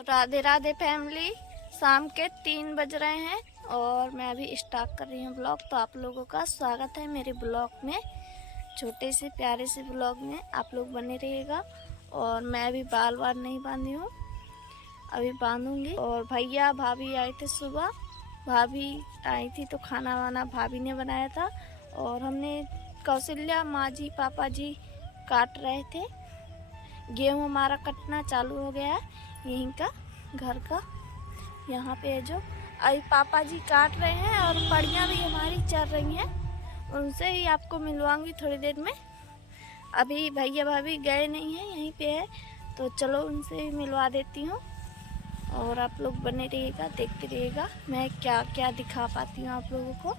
तो राधे राधे फैमिली, शाम के 3 बज रहे हैं और मैं अभी स्टार्ट कर रही हूँ ब्लॉग। तो आप लोगों का स्वागत है मेरे ब्लॉग में, छोटे से प्यारे से ब्लॉग में आप लोग बने रहिएगा। और मैं अभी बाल नहीं बांधी हूँ, अभी बांधूंगी। और भैया भाभी आए थे सुबह, भाभी आई थी तो खाना वाना भाभी ने बनाया था। और हमने कौशल्या माँ जी पापा जी काट रहे थे। गेहूँ हमारा कटना चालू हो गया है यहीं का, घर का। यहाँ पे है जो अभी पापा जी काट रहे हैं और पड़ियाँ भी हमारी चल रही हैं, उनसे ही आपको मिलवाऊंगी थोड़ी देर में। अभी भैया भाभी गए नहीं हैं, यहीं पे है, तो चलो उनसे ही मिलवा देती हूँ। और आप लोग बने रहिएगा, देखते रहिएगा मैं क्या क्या दिखा पाती हूँ आप लोगों को।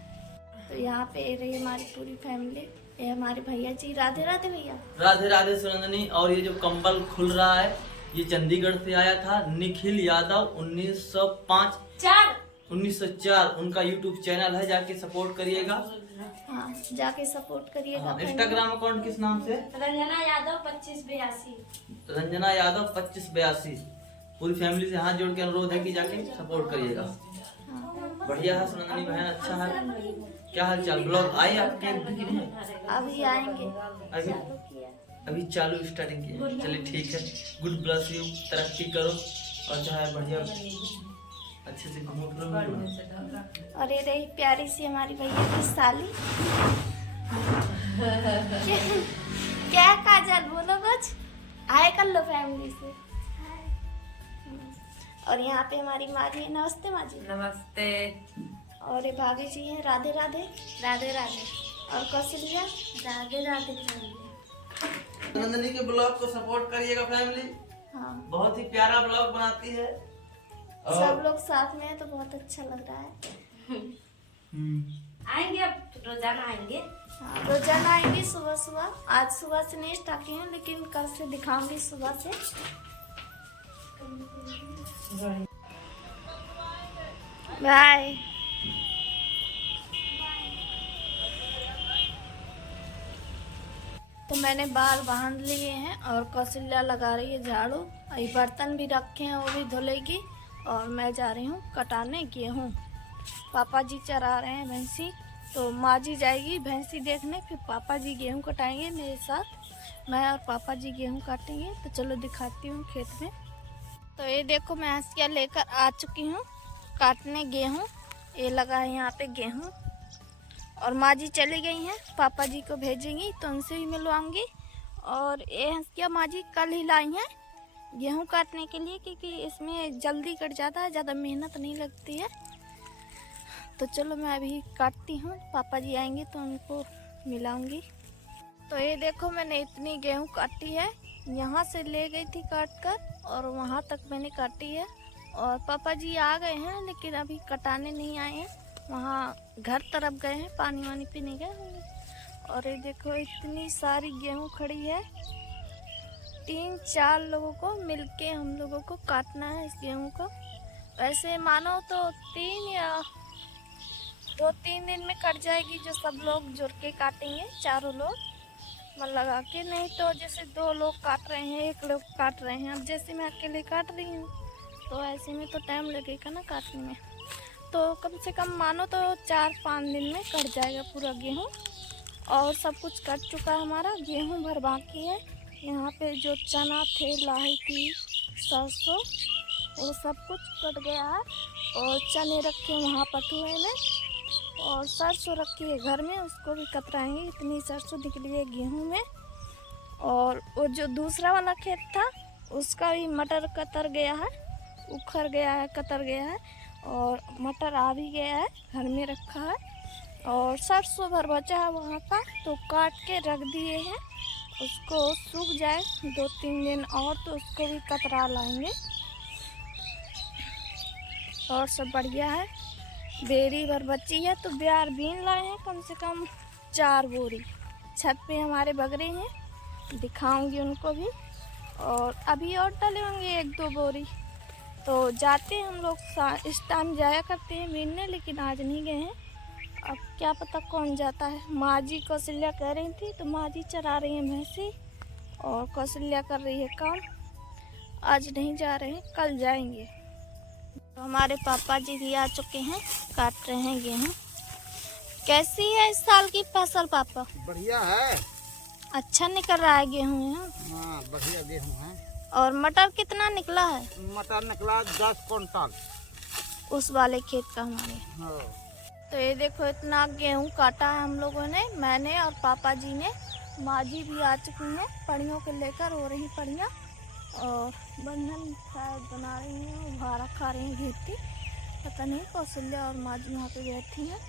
तो यहाँ पे रही हमारी पूरी फैमिली, ये हमारे भैया जी। राधे राधे भैया। राधे राधे सुनंदनी। और ये जो कंबल खुल रहा है ये चंडीगढ़ से आया था, निखिल यादव 1904 उनका यूट्यूब चैनल है, जाके सपोर्ट करिएगा। हाँ, जाके सपोर्ट करिएगा। इंस्टाग्राम अकाउंट किस नाम से? रंजना यादव 2582। रंजना यादव 2582। पूरी फैमिली से हाथ जोड़ के अनुरोध है कि जाके सपोर्ट करिएगा। बढ़िया है सुनंदनी बहन, अच्छा है। क्या हाल चाल? ब्लॉग आए आपके? अभी आएंगे, अभी चालू स्टार्टिंग की। चलिए ठीक है, गुड ब्लेस यू, तरक्की करो और जो है बढ़िया अच्छे से घूमो फिरो। और ये रही प्यारी सी हमारी भैया की साली। क्या काजल, बोलो कुछ, हाय कर लो फैमिली से। और यहाँ पे हमारी माँ जी, नमस्ते माँ जी। नमस्ते। और ये भाभी जी हैं, राधे राधे। राधे राधे। और कौशल्या, राधे राधे फैमिली। नंदनी के ब्लॉग को सपोर्ट करिएगा फैमिली। हाँ, बहुत ही प्यारा ब्लॉग बनाती है। सब लोग साथ में है तो बहुत अच्छा लग रहा है। आएंगे, अब रोजाना आएंगे। हाँ, रोजाना आएंगी सुबह सुबह। आज सुबह से नहीं स्टार्ट की हूँ, लेकिन कल से दिखाऊंगी सुबह से। बाय। तो मैंने बाल बांध लिए हैं और कौशल्या लगा रही है झाड़ू। अभी बर्तन भी रखे हैं, वो भी धुलेगी। और मैं जा रही हूँ कटाने गेहूँ। पापा जी चरा रहे हैं भैंसी, तो माँ जी जाएगी भैंसी देखने, फिर पापा जी गेहूँ कटाएंगे मेरे साथ। मैं और पापा जी गेहूँ काटेंगे। तो चलो दिखाती हूँ खेत में। तो ये देखो मैं हंसिया लेकर आ चुकी हूँ काटने गेहूँ। ये लगा है यहाँ पे गेहूँ। और माँ जी चली गई हैं, पापा जी को भेजेंगी तो उनसे भी मिलवाऊंगी। और ये हंसिया माँ जी कल ही लाई हैं गेहूँ काटने के लिए, क्योंकि इसमें जल्दी कट जाता है, ज़्यादा मेहनत नहीं लगती है। तो चलो मैं अभी काटती हूँ, पापा जी आएंगे तो उनको मिलाऊंगी। तो ये देखो मैंने इतनी गेहूँ काटी है, यहाँ से ले गई थी काट कर और वहाँ तक मैंने काटी है। और पापा जी आ गए हैं, लेकिन अभी कटाने नहीं आए हैं, वहाँ घर तरफ गए हैं, पानी वानी पीने गए होंगे। और ये देखो इतनी सारी गेहूँ खड़ी है, 3-4 लोगों को मिलके हम लोगों को काटना है इस गेहूँ को। वैसे मानो तो 3 या 2-3 दिन में कट जाएगी, जो सब लोग जुड़ के काटेंगे, चारों लोग मन लगा के। नहीं तो जैसे 2 लोग काट रहे हैं, 1 लोग काट रहे हैं, अब जैसे मैं अकेले काट रही हूँ तो ऐसे में तो टाइम लगेगा ना काटने में। तो कम से कम मानो तो 4-5 दिन में कट जाएगा पूरा गेहूँ। और सब कुछ कट चुका है हमारा, गेहूँ भर बाकी है। यहाँ पे जो चना थे, लाही थी, सरसों, वो सब कुछ कट गया है। और चने रखे वहाँ पटुए में, और सरसों रखी है घर में, उसको भी कतराएंगे। इतनी सरसों निकली है गेहूँ में। और वो जो दूसरा वाला खेत था उसका भी मटर कतर गया है, उखड़ गया है, कतर गया है। और मटर आ भी गया है, घर में रखा है। और सरसों भर बचा है वहाँ का, तो काट के रख दिए हैं, उसको सूख जाए 2-3 दिन और तो उसको भी कतरा लाएंगे। और सब बढ़िया है। बेरी भर बची है तो ब्यार बीन लाए हैं, कम से कम 4 बोरी। छत पे हमारे बगरे हैं, दिखाऊंगी उनको भी। और अभी और डले होंगे 1-2 बोरी। तो जाते हैं हम लोग, इस टाइम जाया करते हैं बीनने, लेकिन आज नहीं गए हैं। अब क्या पता कौन जाता है। माँ जी कौशल्या कह रही थी, तो माँ जी चरा रही हैं भैंसी और कौशल्या कर रही है काम। आज नहीं जा रहे हैं, कल जाएंगे। तो हमारे पापा जी भी आ चुके हैं, काट रहे हैं गेहूँ। कैसी है इस साल की फसल पापा? बढ़िया है। अच्छा निकल रहा है गेहूँ? हाँ बढ़िया गेहूँ है। और मटर कितना निकला है? मटर निकला 10 क्विंटल उस वाले खेत का हमारे। हाँ। तो ये देखो इतना गेहूँ काटा है हम लोगों ने, मैंने और पापा जी ने। माँ जी भी आ चुकी हैं पड़ियों को लेकर, हो रही पड़ियाँ। और बंधन शायद बना रही हैं, भाड़ा खा रही हैं घेरती, पता नहीं। कौशल्या और माँ जी वहाँ पे बैठी हैं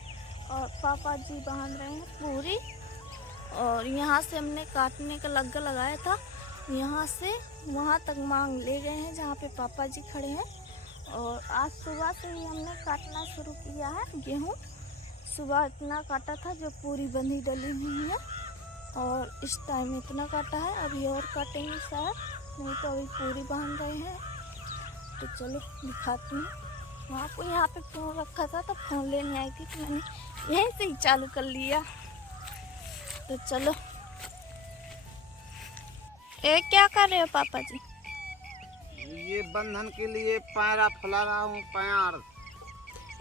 और पापा जी बांध रहे हैं पूरी। और यहाँ से हमने काटने का लग्गा लगाया था, यहाँ से वहाँ तक मांग ले गए हैं जहाँ पे पापा जी खड़े हैं। और आज सुबह से ही हमने काटना शुरू किया है गेहूँ। सुबह इतना काटा था जो पूरी बंधी डली हुई है, और इस टाइम इतना काटा है। अभी और काटेंगे शायद, नहीं तो अभी पूरी बांध रहे हैं। तो चलो दिखाती हूँ। आपको यहाँ पे फ़ोन रखा था तो फ़ोन लेने आई थी, तो मैंने यहीं से ही चालू कर लिया। तो चलो। ये क्या कर रहे हो पापा जी? ये बंधन के लिए पैरा फैला रहा हूँ। पैर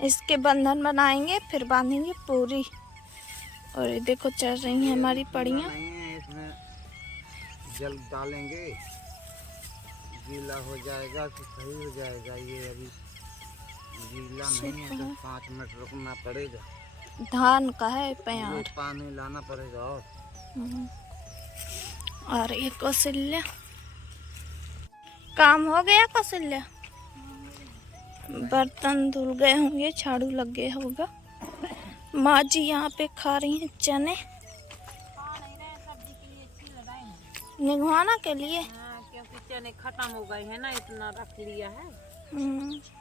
इसके बंधन बनाएंगे, फिर बांधेंगे पूरी। और ये देखो चल रही हैं हमारी पड़ियाँ। इसमें जल डालेंगे, गीला हो जाएगा तो सही हो जाएगा। ये अभी गीला नहीं है तो 5 मिनट रुकना पड़ेगा। धान का है ये प्यार। पानी लाना पड़ेगा। और ये कौशल्या, काम हो गया कौशल्या? बर्तन धुल गए होंगे, झाड़ू लग गया होगा। माँ जी यहाँ पे खा रही हैं चने निगवाना के लिए। हाँ, क्योंकि चने खत्म हो गए हैं ना, इतना रख लिया है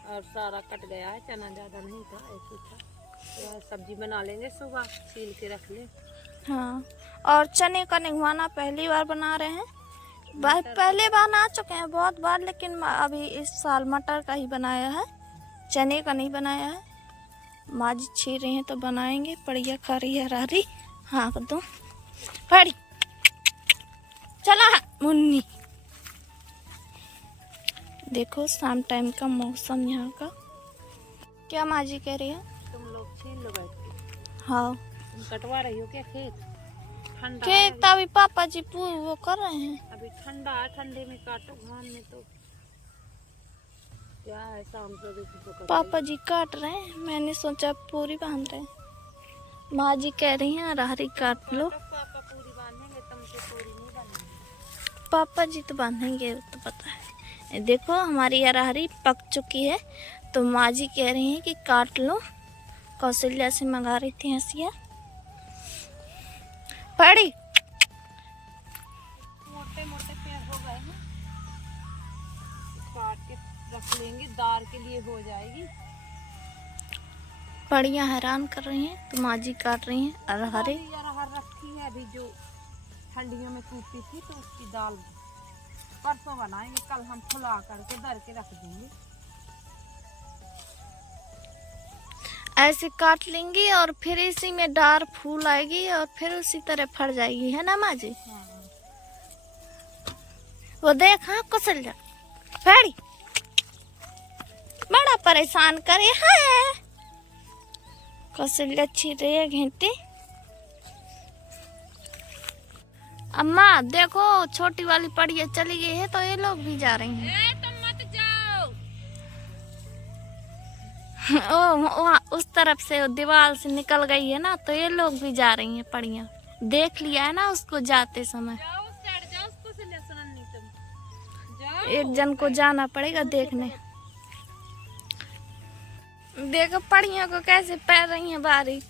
और सारा कट गया है। चना ज्यादा नहीं था, ऐसे था। तो सब्जी बना लेंगे, सुबह छील के रख ले। हाँ, और चने का निगवाना पहली बार बना रहे हैं। पहले बना चुके हैं बहुत बार, लेकिन अभी इस साल मटर का ही बनाया है, चने का नहीं बनाया है। माँ जी छील रही हैं तो बनाएंगे। पड़िया खा रही है रारी। हाँ कर दो पड़ी, चला मुन्नी। देखो शाम टाइम का मौसम यहाँ का। क्या माँ जी कह रही है? तुम लोग छील लो बैठ के। हाँ, तुम कटवा रही हो क्या खेत? ठंडा खेत अभी पापा जी वो कर रहे हैं। अभी ठंडा है, ठंडे में काटो, घाम में तो क्या है। शाम को देखो पापा जी काट रहे हैं, मैंने सोचा पूरी बांध रहे हैं। माँ जी कह रही हैं राहरी काट लो। पापा पूरी बांधेंगे, तुमसे पूरी नहीं बांधेंगे। पापा जी तो बांधेंगे, वो तो पता है। देखो हमारी अरहरी पक चुकी है, तो माँ जी कह रही हैं कि काट लो। कौशल्या से मंगा रही थी हंसिया। पड़ी मोटे मोटे पेड़ हो गए हैं, काट के रख लेंगे, दाल के लिए हो जाएगी। पड़ियाँ हैरान कर रही हैं, तो माँ जी काट रही हैं अरहरी। अरहर रखी है अभी, जो ठंडियों में टूटी थी, तो उसकी दाल परसों बनाएंगे। कल हम फुला करके दर के रख देंगे। ऐसे काट लेंगी और फिर इसी में डार फूल आएगी और फिर उसी तरह फट जाएगी, है ना माँ जी? हाँ। वो देख, हाँ कौशल्या फड़ी बड़ा परेशान करे है। कौशल्या छील रही है घेंटी। अम्मा देखो छोटी वाली पड़िया चली गई है, तो ये लोग भी जा रही हैं। तुम मत जाओ। वहाँ उस तरफ से दीवार से निकल गई है ना, तो ये लोग भी जा रही हैं पड़ियाँ। देख लिया है ना उसको जाते समय। जाओ उस साइड जाओ, उसको से ले सुनन नहीं तुम जाओ। एक जन को जाना पड़ेगा देखने। देखो पड़ियों को कैसे पैर रही हैं बारी।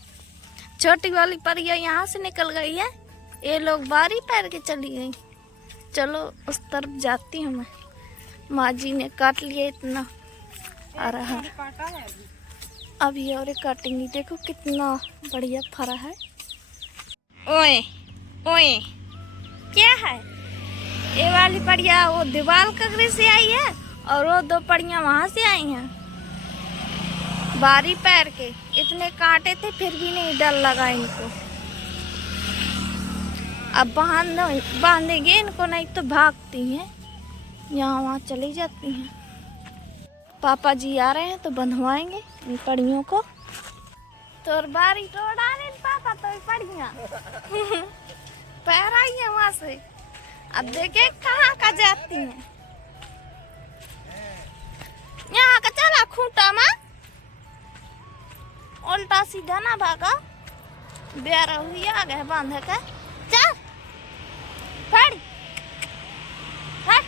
छोटी वाली पड़िया यहाँ से निकल गई है, ये लोग बारी पैर के चली गई। चलो उस तरफ जाती हूँ मैं। माँ जी ने काट लिया इतना अरहर, काटा है अभी और काटेंगी। देखो कितना बढ़िया फरा है। ओए ओए क्या है? ये वाली पड़िया वो दीवार कगरे से आई है, और वो 2 पड़ियाँ वहाँ से आई हैं बारी पैर के। इतने काटे थे फिर भी नहीं डर लगा इनको। अब बांधेंगे इनको, नहीं तो भागती हैं। यहाँ वहाँ चली जाती हैं। पापा जी आ रहे हैं तो बंधवाएंगे इन पड़ियों को। तो बारी तोड़ा नहीं पापा तो पड़ियाँ पैर आई है वहाँ से। अब देखे कहाँ का जाती हैं। यहाँ का चला खूंटा में उल्टा सीधा ना भागा। ब्यारा हुई आ गए बांध के। चल फड़ फड़।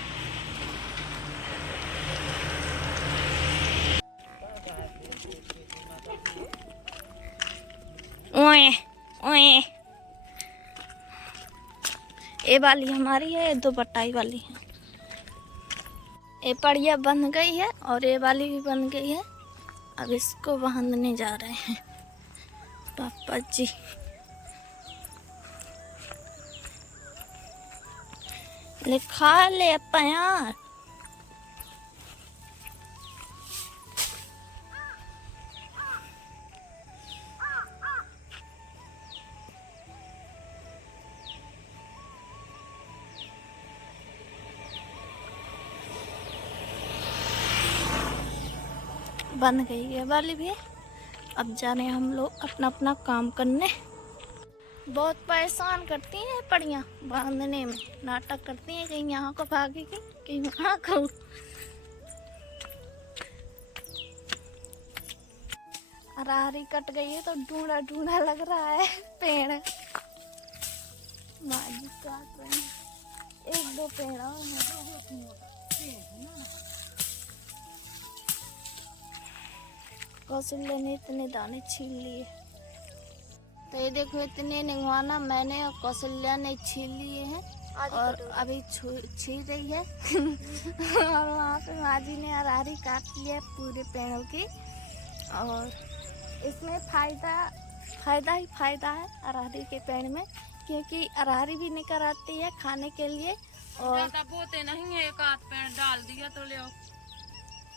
ओए ओए ये वाली हमारी है, दो बटाई वाली है। ये पड़िया बन गई है और ये वाली भी बन गई है। अब इसको बांधने जा रहे हैं पापा जी। लिखा ले प्यार। बन गई है वाली भी। अब जा रहे हैं हम लोग अपना अपना काम करने। बहुत परेशान करती हैं पड़ियाँ बांधने में। नाटक करती हैं कहीं यहाँ को भागेगी कहीं वहाँ को। अरारी कट गई है तो ढूंढा ढूंढा लग रहा है पेड़। माजी काट रहे हैं। एक दो पेड़ और कौशल्या ने इतने दाने छील लिए। तो ये देखो इतने निगवाना मैंने और कौशल्या ने छील लिए हैं और अभी छील रही है और वहाँ पे माजी ने अरारी काट ली है पूरे पेड़ों की। और इसमें फायदा ही फायदा है अरारी के पेड़ में, क्योंकि अरारी भी निकल आती है खाने के लिए। और ज्यादा बोते नहीं है, एक आध पेड़ डाल दिया तो ले।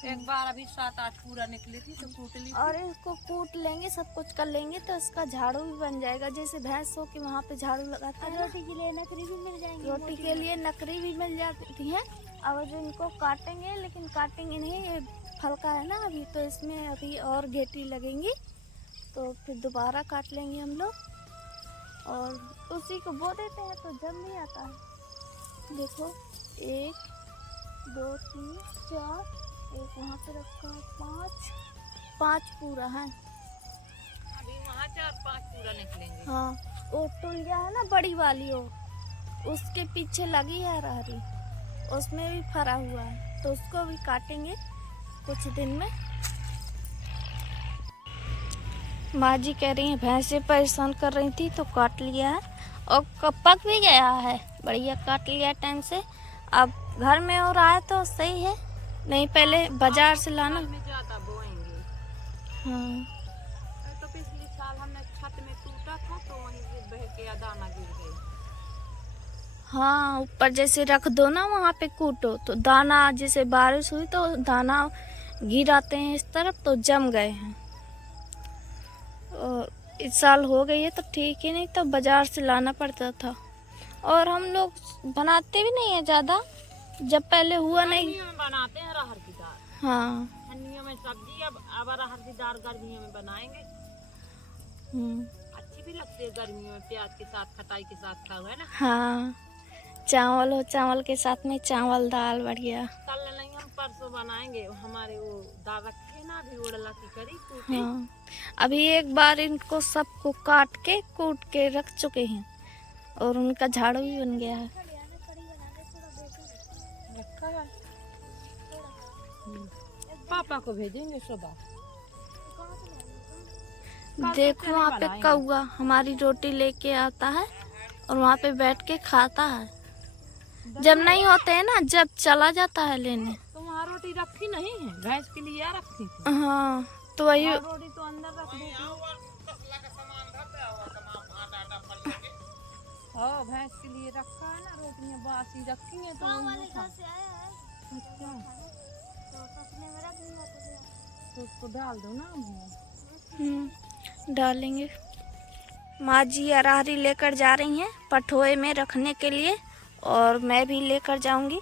एक बार अभी 7-8 पूरा निकली थी तो कूट ली। और इसको कूट लेंगे, सब कुछ कर लेंगे तो इसका झाड़ू भी बन जाएगा। जैसे भैंस हो कि वहाँ पे झाड़ू लगाता है। रोटी के लिए नकरी भी मिल जाएगी। रोटी के लिए नकरी भी मिल जाती है। अब इनको काटेंगे, लेकिन काटेंगे नहीं, ये हल्का है ना अभी, तो इसमें अभी और घेटी लगेंगी तो फिर दोबारा काट लेंगे हम लोग और उसी को बो देते हैं तो जम नहीं आता है। देखो 1 2 3 4, एक वहाँ पे रखा 5 पूरा है। अभी वहाँ 4-5 पूरा निकलेंगे। हाँ, वो टुलिया है ना बड़ी वाली, वो उसके पीछे लगी है अरहरी, उसमें भी फरा हुआ है तो उसको भी काटेंगे कुछ दिन में। माँ जी कह रही हैं भैंसे परेशान कर रही थी तो काट लिया है और पक भी गया है, बढ़िया काट लिया टाइम से। अब घर में हो रहा है तो सही है, नहीं पहले बाजार से लाना। में ज्यादा बोएंगे। हाँ तो पिछले साल हमने छत में टूटा था तो वहीं से बह के दाना गिर गए। हाँ, ऊपर जैसे रख दो ना वहाँ पे कूटो तो दाना, जैसे बारिश हुई तो दाना गिर आते हैं इस तरफ तो जम गए हैं। और इस साल हो गई है तो ठीक ही, नहीं तो बाजार से लाना पड़ता था। और हम लोग बनाते भी नहीं है ज़्यादा, जब पहले हुआ नहीं। गर्मियों में बनाते हैं अरहर की दाल। हाँ, ठंडियों में सब्जी। अब अरहर की दाल गर्मियों में बनाएंगे। अच्छी भी लगती है गर्मियों में, प्याज के साथ खटाई के साथ खाओ, है ना। हाँ, चावल हो, चावल के साथ में चावल दाल बढ़िया। कल नहीं हम परसों बनाएंगे। हमारे वो दाल रखे ना अभी उड़ला की करी कूटी। हाँ, अभी एक बार इनको सबको काट के कूट के रख चुके हैं और उनका झाड़ू भी बन गया है। रखा है। पापा को भेजेंगे सुबह। देखो वहाँ पे कौआ हमारी रोटी लेके आता है और वहाँ पे बैठ के खाता है। जब नहीं होते हैं ना, जब चला जाता है लेने। तो वहाँ रोटी रखी नहीं है, भैंस के लिए रखी थी। हाँ, तो वही रोटी तो अंदर रख देती। हाँ, भैंस के लिए रखा है ना, रोटियां बासी रखी हैं तो वही खा। अच्छा, तो उसको डाल दो ना। डालेंगे। माँ जी अरहरी लेकर जा रही हैं पठोए में रखने के लिए और मैं भी लेकर जाऊंगी।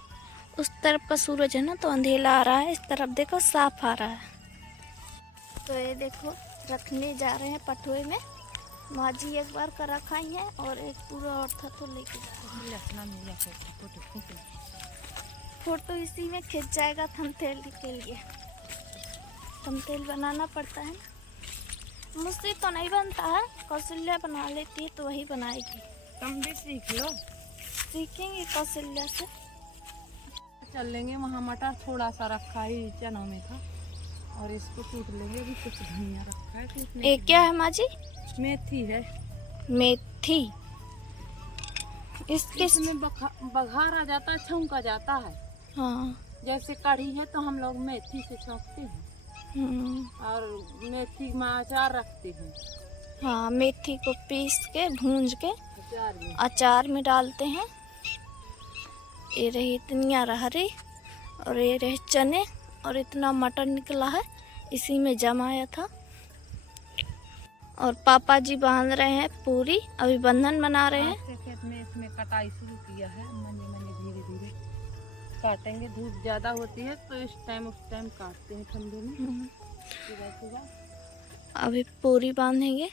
उस तरफ का सूरज है ना तो अंधेरा आ रहा है, इस तरफ देखो साफ आ रहा है। तो ये देखो रखने जा रहे हैं पटुए में। माँ जी एक बार का रखाई है और एक पूरा और था तो लेके जा रहे हैं। फोटो इसी में खिंच जाएगा थंबनेल के लिए। थंबनेल बनाना पड़ता है ना, मुझसे तो नहीं बनता है, कौशल्या बना लेती है तो वही बनाएगी। तुम भी सीख लो। सीखेंगे कौशल्या से। चल लेंगे, वहाँ मटर थोड़ा सा रखा ही चनों में था और इसको कूट लेंगे। अभी कुछ धनिया रखा है कूटने ये क्या है माँ जी? मेथी है। मेथी। इसके इसमें बघार आ जाता है, छौंका जाता है। हाँ। जैसे कढ़ी है तो हम लोग मेथी से छौंकते हैं और मेथी में अचार रखते हैं। हाँ, मेथी को पीस के भूंज के अचार में अचार में डालते हैं। ये रही इतनी अरहरी और ये रहे चने और इतना मटर निकला है, इसी में जमाया था। और पापा जी बांध रहे हैं पूरी, अभी बंधन बना रहे हैं। खेत में इसमें कटाई शुरू किया है, मनी मनी धीरे धीरे काटेंगे। धूप ज्यादा होती है तो इस टाइम उस टाइम काटते हैं ठंडे में। सुबह सुबह अभी पूरी बांधेंगे।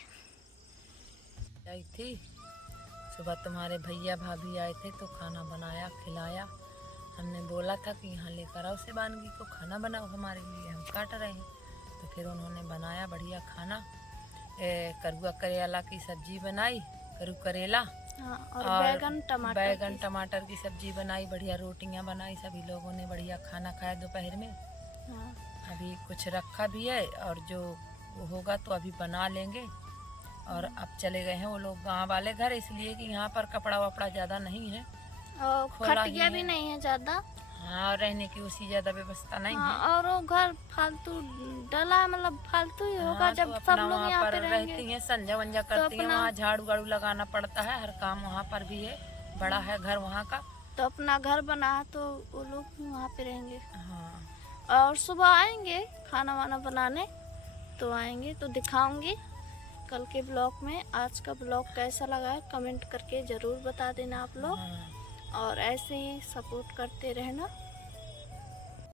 आई थी सुबह, तुम्हारे भैया भाभी आए थे तो खाना बनाया खिलाया। हमने बोला था कि यहाँ लेकर आओ शिवानगी को, खाना बनाओ हमारे लिए, हम काट रहे हैं। तो फिर उन्होंने बनाया बढ़िया खाना। करुआ करेला की सब्जी बनाई, करू करेला हाँ, और बैगन टमाटर की सब्जी बनाई, बढ़िया रोटियां बनाई। सभी लोगों ने बढ़िया खाना खाया दोपहर में। हाँ। अभी कुछ रखा भी है और जो होगा तो अभी बना लेंगे। और अब चले गए हैं वो लोग गांव वाले घर, इसलिए कि यहाँ पर कपड़ा वपड़ा ज़्यादा नहीं है और खोला खटिया ही भी है। नहीं है ज्यादा। हाँ, और रहने की उसी ज़्यादा व्यवस्था नहीं हाँ, है। और वो घर फालतू डला है, मतलब फालतू ही होगा। हाँ, जब तो सब अपना लोग वहाँ यहाँ पर पे रहेंगे रहती हैं, संजा वंजा करती हैं, अपना- वहाँ झाड़ू वाड़ू लगाना पड़ता है, हर काम वहाँ पर भी है। बड़ा है घर वहाँ का। तो अपना घर बना है तो वो लोग भी वहाँ पे रहेंगे। हाँ, और सुबह आएंगे खाना वाना बनाने, तो आएंगे तो दिखाऊंगी कल के ब्लॉग में। आज का ब्लॉग कैसा लगा है कमेंट करके ज़रूर बता देना आप लोग। हाँ। और ऐसे ही सपोर्ट करते रहना।